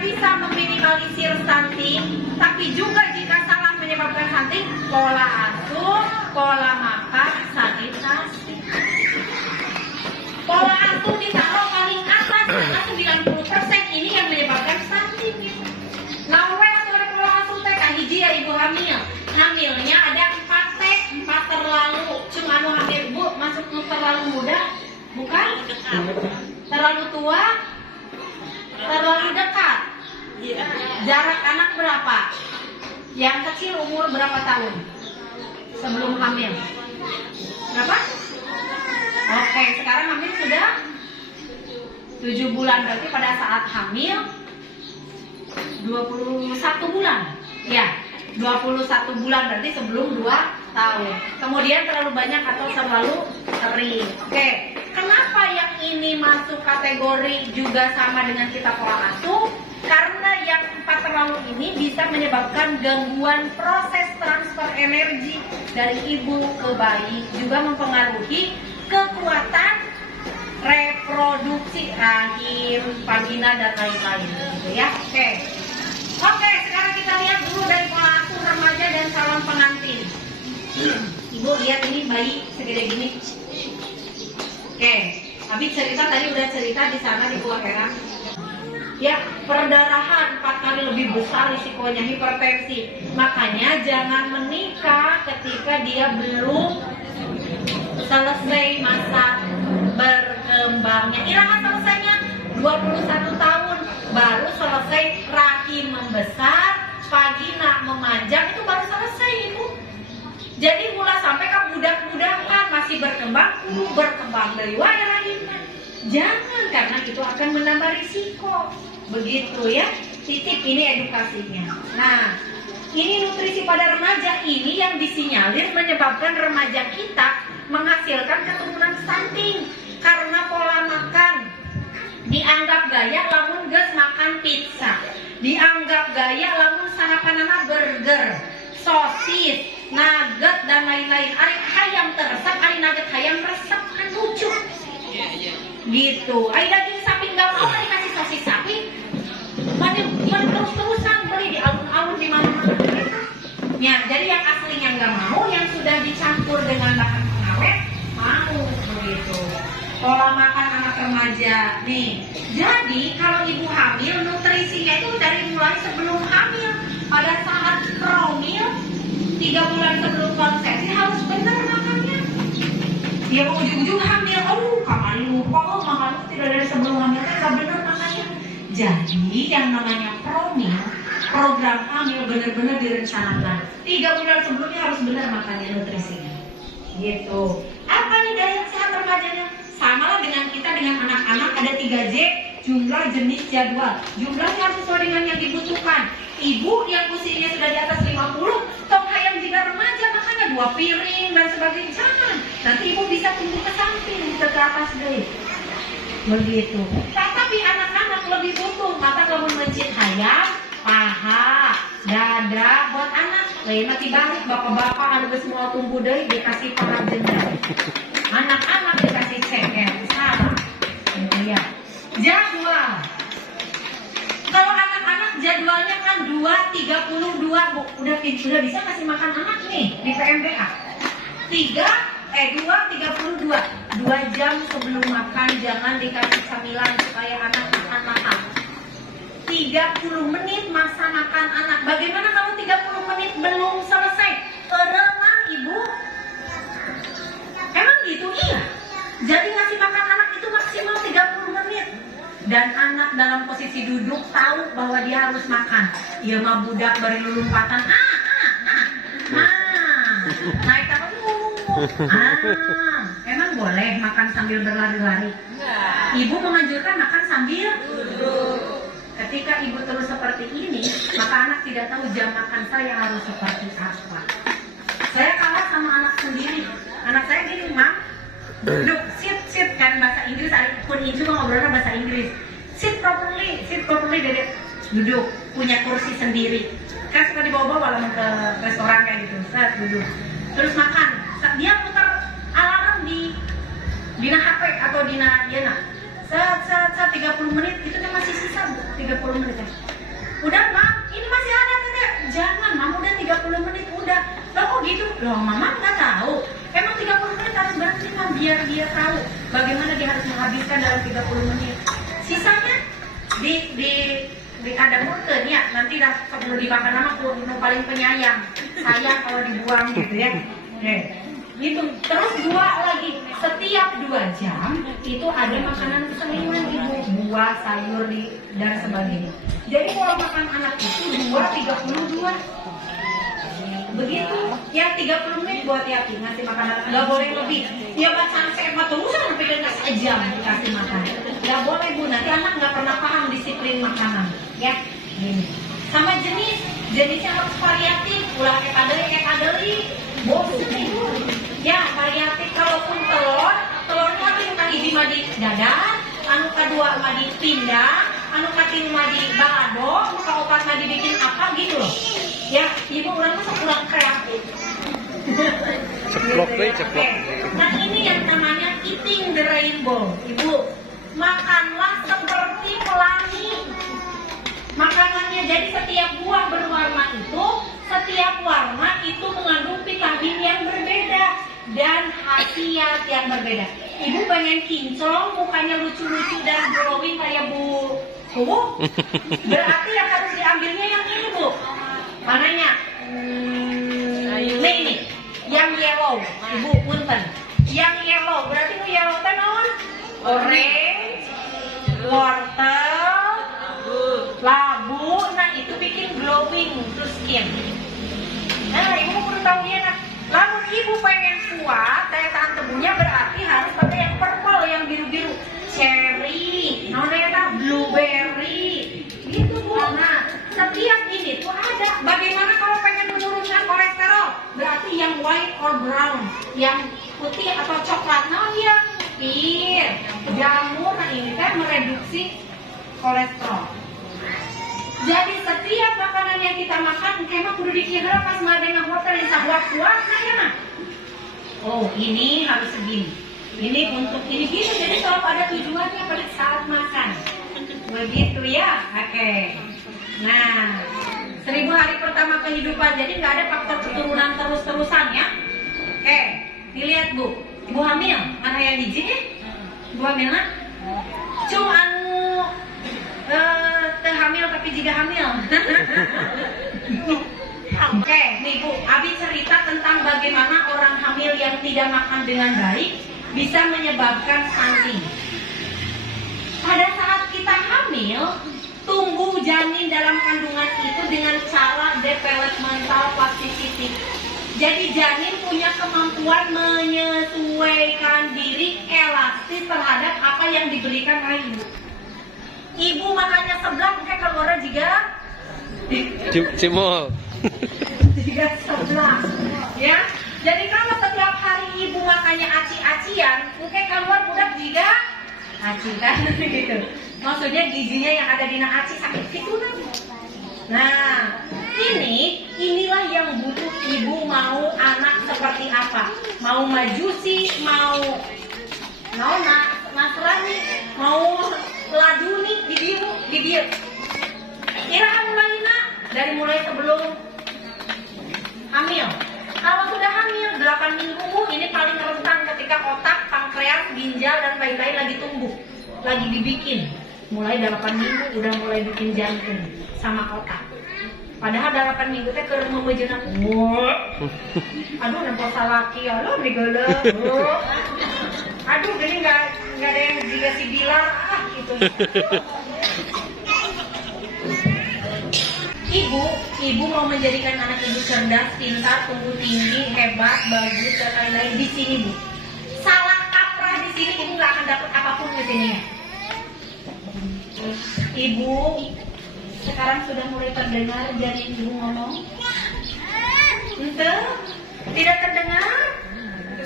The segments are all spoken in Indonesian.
bisa meminimalisir stunting, tapi juga jika salah menyebabkan stunting, pola asuh, pola makan, sanitasi. Pola asuh ditaruh paling atas, karena 90% ini yang menyebabkan stunting. Nah, pola asuh teh hiji ya ibu hamil. Hamilnya ada 4 T, 4 terlalu. Cuma hamil bu, masuk terlalu muda, bukan? Terlalu tua, terlalu dekat. Jarak anak berapa? Yang kecil umur berapa tahun sebelum hamil? Berapa? Oke, sekarang hamil sudah 7 bulan, berarti pada saat hamil 21 bulan. Ya, 21 bulan berarti sebelum 2 tahun. Kemudian terlalu banyak atau terlalu sering. Oke, kenapa yang ini masuk kategori juga sama dengan kita pola asuh? Karena yang 4 terlalu ini bisa menyebabkan gangguan proses transfer energi dari ibu ke bayi, juga mempengaruhi kekuatan reproduksi rahim, vagina dan lain-lain, gitu ya. Oke, sekarang kita lihat dulu dari pola asuh remaja dan calon pengantin. Ibu lihat ini bayi segede gini. Oke, habis cerita tadi udah cerita di sana di Kelahiran. Ya, perdarahan 4 kali lebih besar risikonya hipertensi. Makanya jangan menikah ketika dia belum selesai masa berkembangnya. Iraha selesainya 21 tahun, baru selesai rahim membesar, vagina memanjang, itu baru selesai ibu. Jadi mulai sampai ke budak-budakan masih berkembang dari wae rahimnya. Jangan, karena itu akan menambah risiko. Begitu ya, titip ini edukasinya. Nah, ini nutrisi pada remaja ini yang disinyalir menyebabkan remaja kita menghasilkan keturunan stunting karena pola makan. Dianggap gaya lamun geus makan pizza, dianggap gaya lamun sarapanana burger, sosis, nugget dan lain-lain. Ari hayam teresep, ari nugget hayam resep, kan lucu. Gitu. Ari daging sapi nggak mau dikasih sosis sapi, mana terus-terusan beli di alun-alun di mana-mana. Ya, jadi yang aslinya nggak mau, yang sudah dicampur dengan bahan pengawet mau, begitu. Pola makan anak remaja nih. Jadi kalau ibu hamil, nutrisinya itu dari mulai sebelum hamil. Pada saat promil 3 bulan sebelum konsepsi harus benar makannya. Dia mau ujung-ujung hamil, kamari lupa, makan tidak dari sebelum hamil, nggak benar makannya. Jadi yang namanya promil, program hamil benar-benar direncanakan. 3 bulan sebelumnya harus benar makannya nutrisinya. Gitu. Apa nih daya sehat remajanya? Sama lah dengan kita dengan anak-anak, ada 3J, jumlah, jenis, jadwal. Jumlahnya harus sesuai dengan yang dibutuhkan. Ibu yang usianya sudah di atas 50, tong hayam jika remaja makannya 2 piring dan sebagainya. Jangan. Nanti ibu bisa tumbuh ke samping, ke atas deh. Begitu. Tapi anak-anak lebih butuh, maka kalau mencit hayam, paha, dada buat anak. Lain nanti balik bapak-bapak harus semua tumbuh deh dikasih paha jendela. Anak-anak dikasih ceker, salah. Ya. Jadwal. Kalau anak-anak jadwalnya kan 2:32, Bu. Udah bisa kasih makan anak nih di PMBA. 2:32. 2 jam sebelum makan jangan dikasih camilan supaya anak makan makan. 30 menit masa makan anak. Bagaimana kalau 30 menit belum selesai? Renang, Ibu. Emang gitu? Iya. Jadi ngasih makan anak itu maksimal 30 menit. Dan anak dalam posisi duduk tahu bahwa dia harus makan. Iya mah budak bari lulumpatan. Naik emang boleh makan sambil berlari-lari? Ibu menganjurkan makan sambil duduk. Ketika ibu terus seperti ini, maka anak tidak tahu jam makan saya harus seperti apa. Saya kalah sama anak sendiri. Anak saya gini, Mam, duduk, sit kan bahasa Inggris. Pun itu ngobrolnya bahasa Inggris. Sit properly, Dedek. Duduk, punya kursi sendiri. Kan suka dibawa-bawa ke restoran kayak gitu. Set, duduk. Terus makan. Dia putar alarm di HP atau di Yana. Set 30 menit, itu kan masih sisa 30 menit ya. Udah mam, ini masih ada tete. Jangan mam, udah 30 menit udah. Loh kok gitu? Loh mama nggak tahu. Emang 30 menit harus berhenti mam, biar dia tahu bagaimana dia harus menghabiskan dalam 30 menit. Sisanya di ada murken ya, nanti dah sebelum dimakan sama kurang paling penyayang. Sayang kalau dibuang gitu ya. Gitu. Terus dua lagi, setiap 2 jam itu ada makanan seringan ibu, buah, sayur dan sebagainya. Jadi kalau makan anak itu 32 begitu ya, 30 menit buat Yati ngasih makanan, nggak boleh lebih. Ya baca sehebat terus sampai dengan sejam dikasih makan, nggak boleh bu, nanti anak nggak pernah paham disiplin makanan ya. Gini. Sama jenisnya harus variatif, ulah kayak kadeli, bosan ibu. Ya variatif, kalaupun telurnya anu hiji mah di dadar, anu kedua mah di pindang, anu katilu mah di balado, anu kaopat mah dibikin apa gitu loh. Ya, ibu orang tuh kurang kreatif. Ceplok deh, ceplok. Nah ini yang namanya eating the rainbow, ibu. Makanlah seperti pelangi. Makanannya, jadi setiap buah berwarna itu, setiap warna itu mengandung vitamin yang berbeda dan khasiat yang berbeda. Ibu pengen kinclong, mukanya lucu-lucu dan glowing kayak Bu berarti yang harus diambilnya yang ini bu. Mananya? Ini yang yellow, ibu punten. Yang yellow berarti bu yellow teh naon? Orange, wortel, labu. Nah itu bikin glowing to skin. Nah ibu perlu tahu dia. Nah, lalu ibu pengen kuat daya tahan tubuhnya, berarti harus pakai yang purple, yang biru-biru, cherry, namanya blueberry, gitu bu. Nah setiap ini tuh ada. Bagaimana kalau pengen menurunkan kolesterol? Berarti yang white or brown, yang putih atau coklat, nah yang pir, jamur. Nah ini kan mereduksi kolesterol. Jadi setiap makanan yang kita makan, emang kudu dikira pas nggak ada yang hotel yang sabuat kuat, nah ya mah. Oh ini harus segini. Ini untuk ini gitu, jadi selalu ada tujuannya pada saat makan. Begitu ya, oke. Nah, 1000 hari pertama kehidupan, jadi nggak ada faktor keturunan terus-terusan ya. Oke, dilihat bu, ibu hamil, mana yang hiji nih? Ibu hamil nah? Cuma hamil tapi juga hamil. Oke, nih bu, Abi cerita tentang bagaimana orang hamil yang tidak makan dengan baik bisa menyebabkan stunting. Pada saat kita hamil, tumbuh janin dalam kandungan itu dengan cara developmental plasticity. Jadi janin punya kemampuan menyesuaikan diri elastis terhadap apa yang diberikan oleh ibu. Ibu makannya sebelah, mungkin keluarnya juga cimol. Juga sebelah, ya. Jadi kalau setiap hari ibu makannya aci-acian, mungkin keluar budak juga aci kan, gitu. Maksudnya gizinya yang ada di aci sakit gitu kan. Nah, inilah yang butuh ibu. Mau anak seperti apa? Mau majusi, mau Nasrani, mau laduni di dia. Kira mulai sebelum hamil. Kalau sudah hamil 8 minggu, ini paling rentan ketika otak, pankreas, ginjal dan lain-lain lagi tumbuh, lagi dibikin. Mulai 8 minggu udah mulai bikin jantung sama otak. Padahal 8 minggu teh keur memejeuna. Aduh nempel salaki ya lo digele. Aduh gini enggak ada yang juga si Bilar gitu. Ibu mau menjadikan anak ibu cerdas, pintar, tumbuh tinggi, hebat, bagus dan lain-lain di sini bu. Salah kaprah di sini ibu nggak akan dapat apapun di sini. Ibu sekarang sudah mulai terdengar janin ibu ngomong? Ente, tidak terdengar.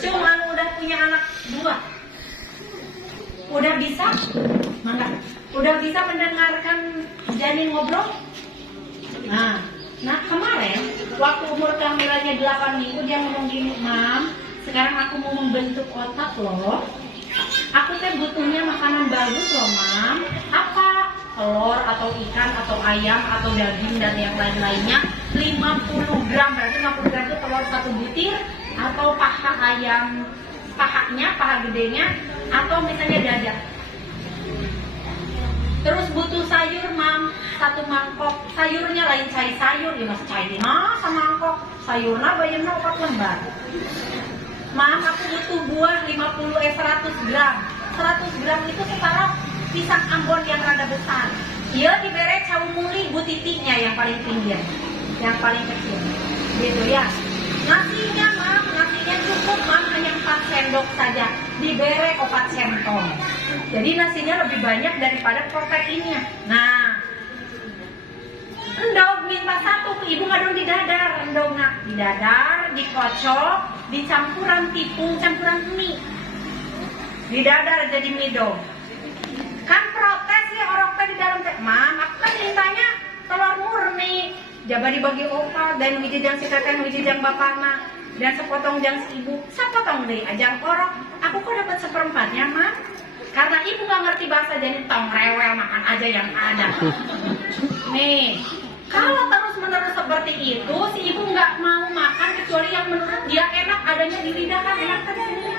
Cuman udah punya anak 2. Udah bisa? Mangga. Udah bisa mendengarkan janin ngobrol? Nah kemarin waktu umur kehamilannya 8 minggu dia ngomong gini, Mam, sekarang aku mau membentuk otak loh. Aku kan butuhnya makanan bagus loh, Mam. Apa? telur atau ikan atau ayam atau daging dan yang lain-lainnya 50 gram, berarti 50 gram itu telur 1 butir atau paha ayam, paha gedenya, atau misalnya dada. Terus butuh sayur mam, 1 mangkok. Sayurnya lain sayur, ya mas cair sama mangkok. Sayurnya bayarnya 4 lembar. Mam, aku butuh buah 100 gram. 100 gram itu setara pisang Ambon yang rada besar. Iya diberi cawu muli bu titiknya yang paling pinggir, yang paling kecil. Gitu ya. Nasinya mam, nasinya cukup mam, hanya 4 sendok saja. Diberi 4 sendok. Jadi nasinya lebih banyak daripada proteinnya. Nah, endog minta 1 ke ibu ngadon di dadar. Endog nak di dadar, dikocok, dicampuran tepung, campuran mie. Di dadar jadi mie dong. Kan protes ya orang teh di dalam teh. Mam, aku kan mintanya telur murni. Jaba dibagi 4 dan wijijang si teteh, wijijang bapakna dan sepotong jang si ibu. Sepotong deh ajang korok. Aku kok dapat 1/4-nya, Mam? Karena ibu nggak ngerti bahasa jadi tong rewel, makan aja yang ada. Nih, kalau terus-menerus seperti itu, si ibu nggak mau makan kecuali yang menurut dia enak, adanya di lidah kan enak kan sini.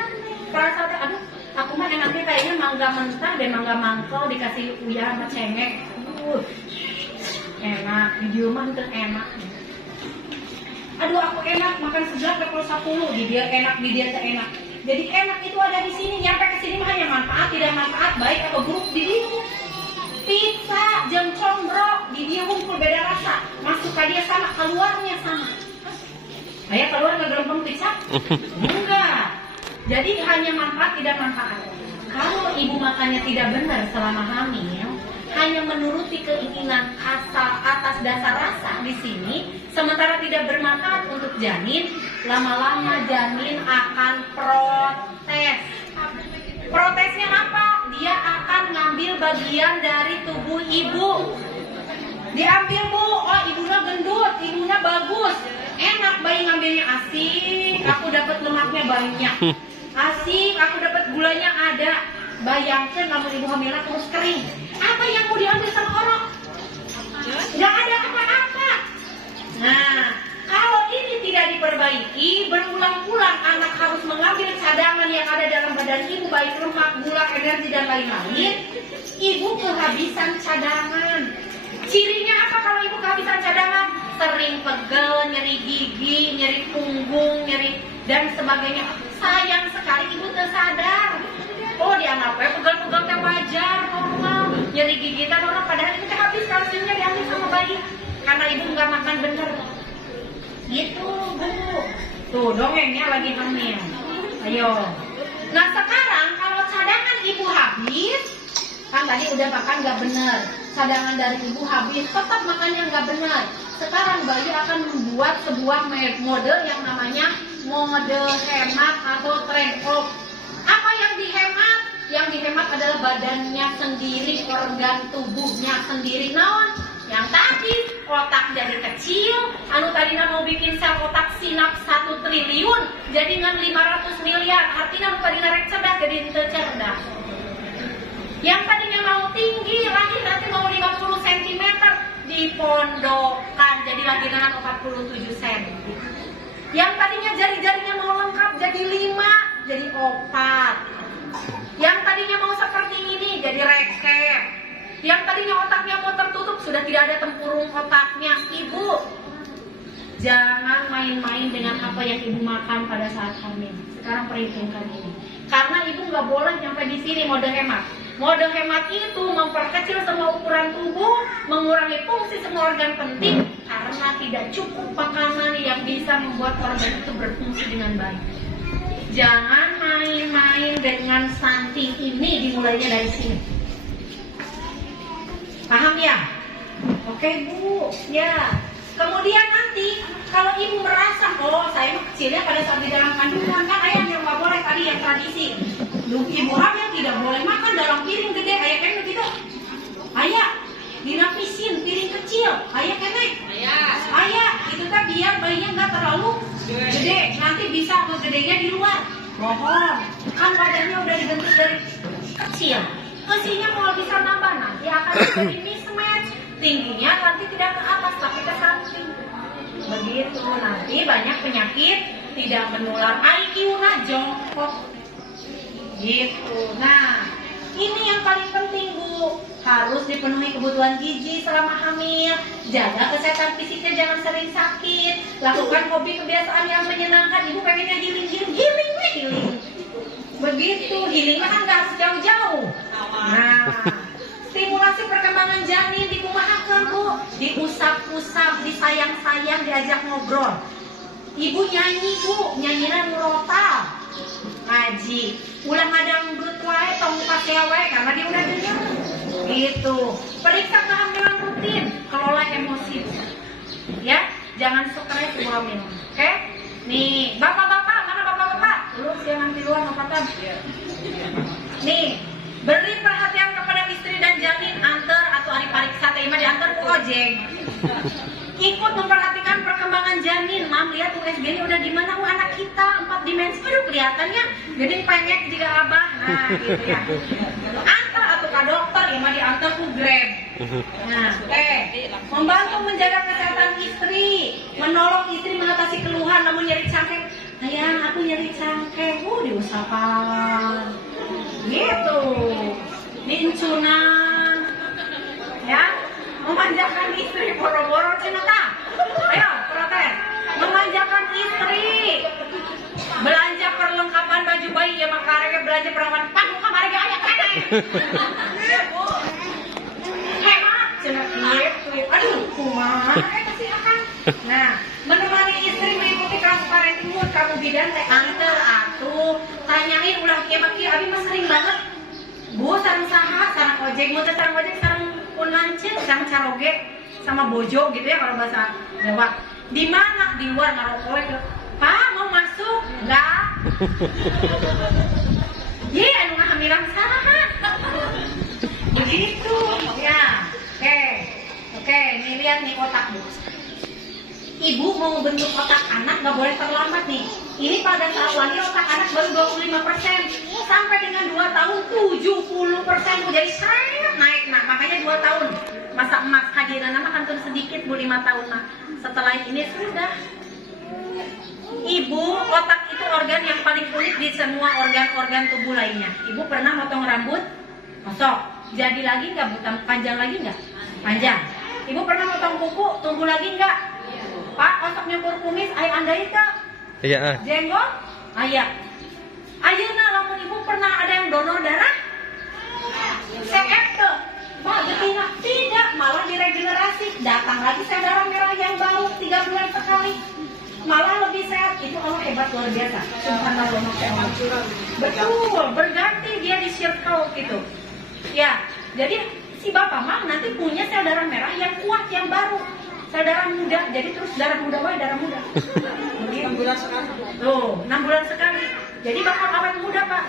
Perasaan, aduh, aku mah enaknya kayaknya mangga mentah dan mangga mangkal dikasih uyah sama cengek. Enak, di dia mah itu enak. Aduh, aku enak makan sebelah ke 10, di dia enak, di dia enak. Jadi enak itu ada di sini, nyampe ke sini mah yang manfaat, tidak manfaat, baik atau buruk di dia. Pizza, jam combro, di dia hunkul beda rasa, masuk ke dia sama, keluarnya sama. Ayah keluar nggak gelembung pizza? Enggak. Jadi hanya manfaat, tidak manfaat. Kalau ibu makannya tidak benar selama hamil, hanya menuruti keinginan asal atas dasar rasa di sini, sementara tidak bermanfaat untuk janin, lama-lama janin akan protes. Protesnya apa? Dia akan ngambil bagian dari tubuh ibu. Diambil bu, oh ibunya gendut, ibunya bagus, enak bayi ngambilnya, asik, aku dapat lemaknya banyak, asik, aku dapat gulanya ada. Bayangkan namun ibu hamilnya terus kering, apa yang mau diambil sama orang? Nggak ada apa-apa. Nah, kalau ini tidak diperbaiki, berulang-ulang anak harus mengambil cadangan yang ada dalam badan ibu, baik lemak, gula, energi dan lain-lain. Ibu kehabisan cadangan. Cirinya apa kalau ibu kehabisan cadangan? Sering pegel, nyeri gigi, nyeri punggung, nyeri dan sebagainya. Sayang sekali ibu tersadar. Oh dianggapnya pegel-pegel teh wajar, normal. Nyeri gigi teh normal, padahal itu teh habis kalsiumnya diambil sama bayi karena ibu nggak makan bener. Gitu bu. Tuh dongengnya lagi hamil. Ayo. Nah sekarang kalau cadangan ibu habis, kan tadi udah makan nggak bener. Cadangan dari ibu habis, tetap makannya nggak benar. Sekarang bayi akan membuat sebuah model yang namanya model hemat atau trade off. Apa yang dihemat? Yang dihemat adalah badannya sendiri, organ tubuhnya sendiri. Naon? Yang tadi otak jadi kecil, anu tadinya mau bikin sel otak sinap 1 triliun, jadi dengan 500 miliar. Artinya anu tadinya rek cerdas jadi teu cerdas. Yang tadinya mau tinggi, lahir nanti mau 50 cm, dipondokkan jadi lagi dengan 47 cm. Yang tadinya jari-jarinya mau lengkap jadi 5, jadi 4. Yang tadinya mau seperti ini jadi reket. Yang tadinya otaknya mau tertutup sudah tidak ada tempurung otaknya. Ibu, jangan main-main dengan apa yang ibu makan pada saat hamil. Sekarang perhitungkan ini. Karena ibu nggak boleh sampai di sini mode hemat. Mode hemat itu memperkecil semua ukuran tubuh, mengurangi fungsi semua organ penting karena tidak cukup makanan yang bisa membuat organ itu berfungsi dengan baik. Jangan main-main dengan stunting ini, dimulainya dari sini. Paham ya? Oke bu, ya. Kemudian nanti kalau ibu merasa, oh saya kecilnya pada saat di dalam kandungan kan ayam yang nggak boleh tadi yang tradisi. Ibu hamil tidak boleh makan dalam piring gede, ayah kan begitu. Ayah, dinapisin piring kecil, ayah kenek. Ayah, itu kan biar bayinya nggak terlalu gede, nanti bisa ngegedenya di luar. Bohong, kan badannya udah dibentuk dari kecil. Mestinya kalau bisa nambah nanti dia akan menjadi mismatch. Tingginya nanti tidak ke atas tapi ke samping. Begitu, nanti banyak penyakit tidak menular. IQ-nya jongkok. Gitu. Nah, ini yang paling penting Bu, harus dipenuhi kebutuhan gizi selama hamil, jaga kesehatan fisiknya, jangan sering sakit, lakukan hobi kebiasaan yang menyenangkan. Ibu pengennya healing. Begitu, healingnya kan gak harus jauh-jauh. Nah, stimulasi perkembangan janin dikumahakan Bu, diusap-usap, disayang-sayang, diajak ngobrol. Ibu nyanyi Bu, nyanyian murotal, ngaji, ulang ngadangdut wae, tong pake wae karena dia udah dengar. Gitu. Periksa kehamilan rutin, kelola emosi. Ya, jangan stres ibu hamil. Oke? Nih, bapak-bapak, mana bapak-bapak? Lu jangan di luar ngopatan. Nih, beri perhatian kepada istri dan janin, antar atau hari pariksa tema diantar ke ojek. Ikut memperhatikan perkembangan janin. Mam, lihat USG-nya udah di mana? Anak kita 4 dimensi. Aduh, kelihatannya jadi pengek juga abah. Nah, gitu ya. Antar atau ke dokter, ya mah diantar ke Grab. Nah, membantu menjaga kesehatan istri, menolong istri mengatasi keluhan namun nyeri cangkeng. Sayang, aku nyeri cangkeng. Diusahakan. Gitu. Diincunan. Ya. Memanjakan istri boro-boro cinta. Ayo protes. Memanjakan istri. Belanja perlengkapan baju bayi ya makarege belanja perawan pan kamar ge aya kana. Hemat cenah kieu. Aduh kumaha eta sih akan. Nah, menemani istri mengikuti kelas parenting mood kamu bidan teh anter atuh tanyain ulah kieu mah kieu abi mah sering banget. Bu sareng saha sareng ojek mu teh sareng ojek sareng pun lancet, sang caroge sama bojo gitu ya kalau bahasa Jawa. Di mana? Di luar ngarokok. Pak mau masuk? Enggak. Ye, anu ngahamilan saha? Begitu. Ya. Oke, nih lihat nih otak Bu. Ibu mau bentuk otak anak nggak boleh terlambat nih. Ini pada saat lahir otak anak baru 25%, sampai dengan 2 tahun 70% jadi seret naik. Nah makanya 2 tahun masa emas hadiran nama kantun sedikit Bu 5 tahun. Nah setelah ini sudah. Ibu otak itu organ yang paling unik di semua organ-organ tubuh lainnya. Ibu pernah motong rambut? Mosok. Jadi lagi nggak? Bukan panjang lagi nggak? Panjang. Ibu pernah motong kuku? Tumbuh lagi nggak? Pak, otak nyukur kumis, ayah andai tak? Iya. Jenggot? Ayah. Ayeuna lamun ibu pernah ada yang donor darah? CF tuh. Pak, betina tidak, malah diregenerasi. Datang lagi sel darah merah yang baru 3 bulan sekali. Malah lebih sehat. Itu Allah hebat luar biasa. Subhanallah. Betul, berganti dia di circle gitu. Ya, jadi si bapak mah nanti punya sel darah merah yang kuat, yang baru. Darah muda, jadi terus darah muda wae darah muda. 6 bulan sekali. Tuh, 6 bulan sekali. Jadi bakal awet muda Pak,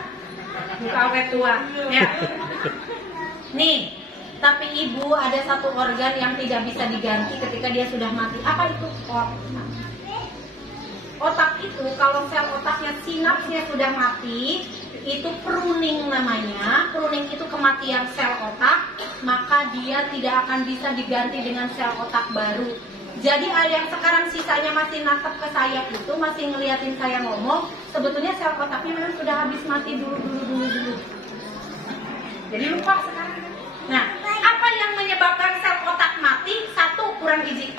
bukan awet tua. Ya. Nih, tapi ibu ada satu organ yang tidak bisa diganti ketika dia sudah mati. Apa itu? Otak. Otak itu kalau sel otaknya sinapsnya sudah mati, itu pruning namanya. Pruning itu kematian sel otak, maka dia tidak akan bisa diganti dengan sel otak baru. Jadi yang sekarang sisanya masih natap ke saya itu, masih ngeliatin saya ngomong, sebetulnya sel otaknya memang sudah habis mati dulu. Jadi lupa sekarang. Nah, apa yang menyebabkan sel otak mati? 1, kurang gizi.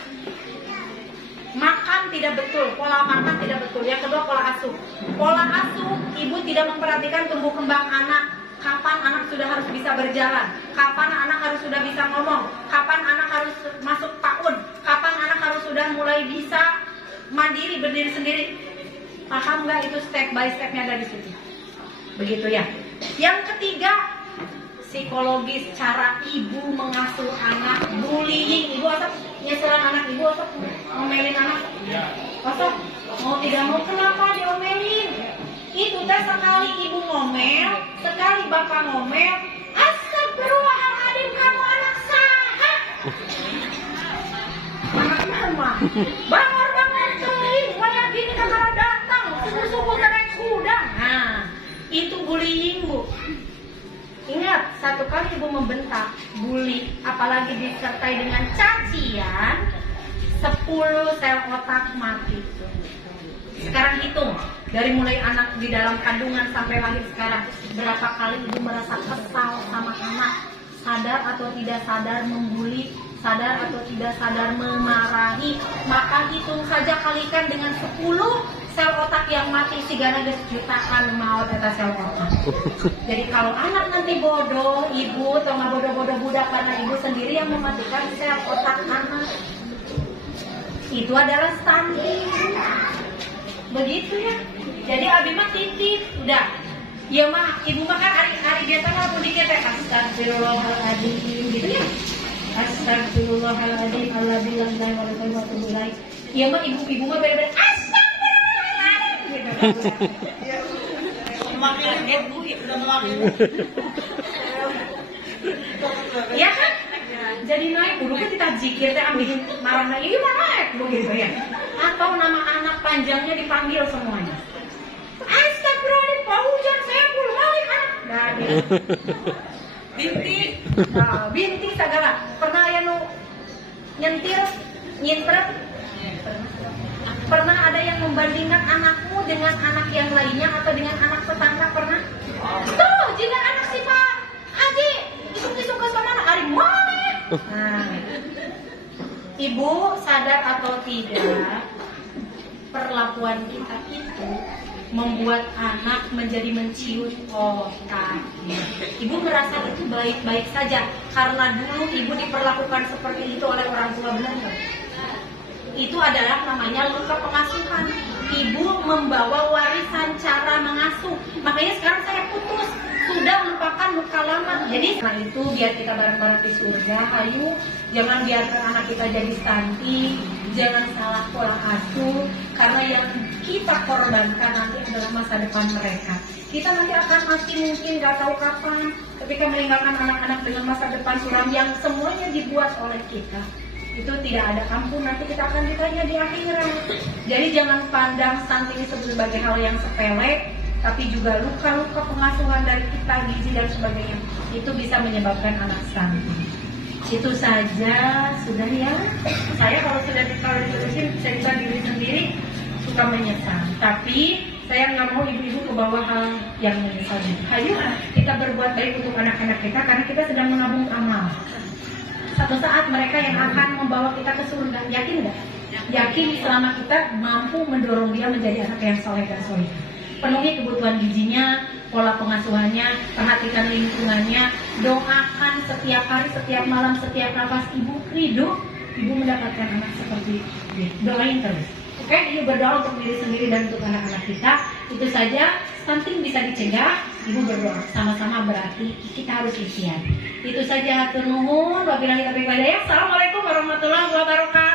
Makan tidak betul, pola makan tidak betul. Yang kedua, pola asuh. Pola asuh, ibu tidak memperhatikan tumbuh kembang anak. Kapan anak sudah harus bisa berjalan? Kapan anak harus sudah bisa ngomong? Kapan anak harus masuk PAUD? Kapan anak harus sudah mulai bisa mandiri, berdiri sendiri? Paham nggak itu step by stepnya ada di situ? Begitu ya. Yang ketiga, psikologis, cara ibu mengasuh anak, bullying. Ibu asap nyeseran anak, ibu asap ngomelin anak. Asap mau tidak mau kenapa diomelin? Itu teh sekali ibu ngomel, sekali bapak ngomel. Astagfirullahaladzim, kamu anak saha? Anak mama, bangun teuing, wayah gini kamar datang, subuh-subuh naik kuda. Nah, itu bullying Bu. Ingat, satu kali ibu membentak, bully, apalagi disertai dengan cacian, 10 sel otak mati. Sekarang hitung, dari mulai anak di dalam kandungan sampai lahir sekarang, berapa kali ibu merasa kesal sama anak, sadar atau tidak sadar membuli, sadar atau tidak sadar memarahi, maka hitung saja kalikan dengan 10 sel otak yang mati, sigana jutaan maut eta sel otak. Jadi kalau anak nanti bodoh, ibu atau nggak bodoh-bodoh budak karena ibu sendiri yang mematikan sel otak anak. Itu adalah stunting. Begitu ya. Jadi abi mah titip, udah. Ya mah, ibu mah kan hari biasa mah aku dikit ya, astagfirullahaladzim gitu ya. Astagfirullahaladzim, Allah bilang dan walaikumsalam. Ya mah ibu mah bener-bener astagfirullahaladzim gitu. Mewakili ibu, udah mewakili. Ya kan? Jadi naik dulu kan kita zikir teh ambil marah naik, ini mana naik begitu ya? Atau nama anak panjangnya dipanggil semuanya. Astagfirullahaladzim, Pak Hujan saya belum balik anak. Nah, binti, binti segala. Pernah ya nu nyentir, nyinter? Pernah ada yang membandingkan anakmu dengan anak yang lainnya atau dengan anak tetangga pernah? Tuh, jika anak si Pak Haji itu suka sama anak Ari mana? Nah, ibu sadar atau tidak, perlakuan kita itu membuat anak menjadi menciut otaknya. Ibu merasa itu baik-baik saja karena dulu ibu diperlakukan seperti itu oleh orang tua, benar nggak? Itu adalah namanya luka pengasuhan. Ibu membawa warisan cara mengasuh. Makanya sekarang saya putus, sudah lupakan luka lama. Jadi setelah itu biar kita bareng-bareng di surga. Ayo, jangan biarkan anak kita jadi stunting, jangan salah pola asuh, karena yang kita korbankan nanti adalah masa depan mereka. Kita nanti akan mati mungkin gak tahu kapan, ketika meninggalkan anak-anak dengan masa depan suram yang semuanya dibuat oleh kita. Itu tidak ada ampun, nanti kita akan ditanya di akhirat. Jadi jangan pandang stunting itu sebagai hal yang sepele, tapi juga luka-luka pengasuhan dari kita, gizi dan sebagainya, itu bisa menyebabkan anak stunting. Itu saja, sudah ya. Saya kalau diterusin cerita diri sendiri suka menyesal, tapi saya nggak mau ibu-ibu ke bawah hal yang menyesal. Ayo kita berbuat baik untuk anak-anak kita karena kita sedang menabung amal. Satu saat mereka yang akan membawa kita ke surga. Yakin nggak? Yakin selama kita mampu mendorong dia menjadi anak yang soleh dan soleh. Penuhi kebutuhan gizinya, pola pengasuhannya, perhatikan lingkungannya, doakan setiap hari, setiap malam, setiap nafas ibu ridho, ibu mendapatkan anak seperti ini. Doain terus. Oke, ibu berdoa untuk diri sendiri dan untuk anak-anak kita. Itu saja, stunting bisa dicegah. Ibu berdoa sama-sama, berarti kita harus ikhtiar. Itu saja, hatur nuhun. Wabillahi taufiq wal hidayah. Assalamualaikum warahmatullahi wabarakatuh.